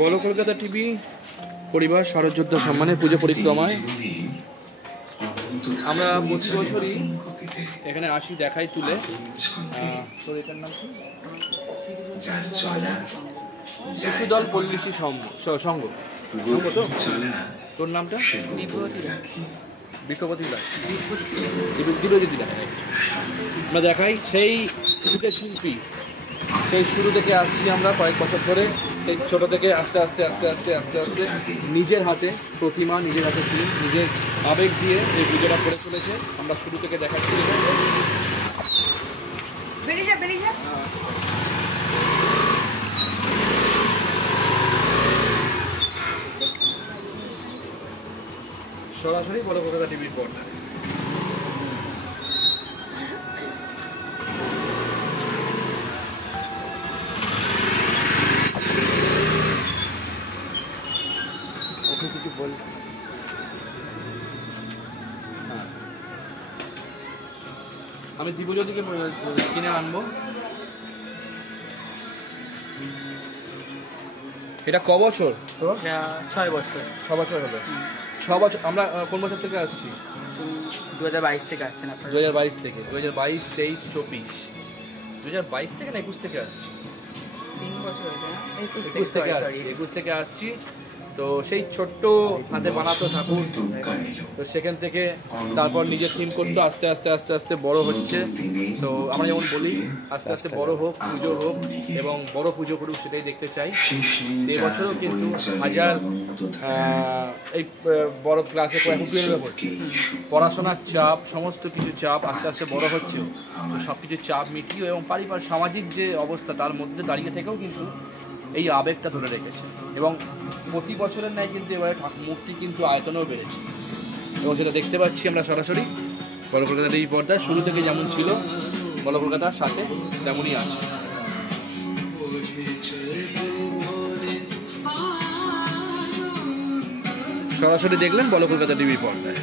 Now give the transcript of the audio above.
বড় কলকাতা টিভি পরিবার শারদযোদ্ধা সম্মানের পুজো পরিক্রমায় আমরা প্রতি বছরই এখানে আসি, দেখাই তুলে। তোর এটার নাম কি? শিশুদল পল্লীশ্রী সংঘ তো? তোর নামটা বিপ্লবতী রায়, বিপ্লবতী রায়। আমরা দেখাই সেই যুগের শিল্পী, সেই শুরু থেকে আসছি আমরা কয়েক বছর ধরে। এই ছোটো থেকে আস্তে আস্তে আস্তে আস্তে আস্তে আস্তে নিজের হাতে প্রতিমা, নিজের হাতে টিম, নিজের আবেগ দিয়ে এই পুজোটা করে চলেছে। আমরা শুরু থেকে দেখাচ্ছি। সরাসরি বড় কলকাতা টিভির পর্দায়। কিছু বল। আমি দীপজ্যোতিকে কিনে আনবো। এটা ক বছর? 6 বছর। 6 বছর হবে। 6 বছর। আমরা কোন বছর থেকে আসছি? 2022 থেকে আসছেন আপনারা? 2022 থেকে। 2022, 23, 24। 2022 থেকে না 21 থেকে আসছি? 3 বছর হয়েছে না? 21 থেকে আসছি। তো সেই ছোট্ট হাতে বানাতো ঠাকুর, তো সেখান থেকে তারপর নিজের থিম করতো, আস্তে আস্তে আস্তে আস্তে বড় হচ্ছে। তো আমরা যেমন বলি আস্তে আস্তে বড় হোক, পুজো হোক এবং বড় পুজো করুক, সেটাই দেখতে চাই। এবছরও কিন্তু এই বড় ক্লাসে এখন 12 পড়ছে, পড়াশোনার চাপ, সমস্ত কিছু চাপ আস্তে আস্তে বড় হচ্ছে। তো সব কিছু চাপ মিটিয়ে এবং পারিবারিক সামাজিক যে অবস্থা তার মধ্যে দাঁড়িয়ে থেকেও কিন্তু এই আবেগটা ধরে রেখেছে। এবং প্রতি বছরের ন্যায় কিন্তু এবারে মূর্তি কিন্তু আয়তনেও বেড়েছে এবং সেটা দেখতে পাচ্ছি আমরা সরাসরি বড় কলকাতার এই পর্দায়। শুরু থেকে যেমন ছিল বড় কলকাতার সাথে তেমনই আছে। সরাসরি দেখলেন বড় কলকাতা টিভির পর্দায়।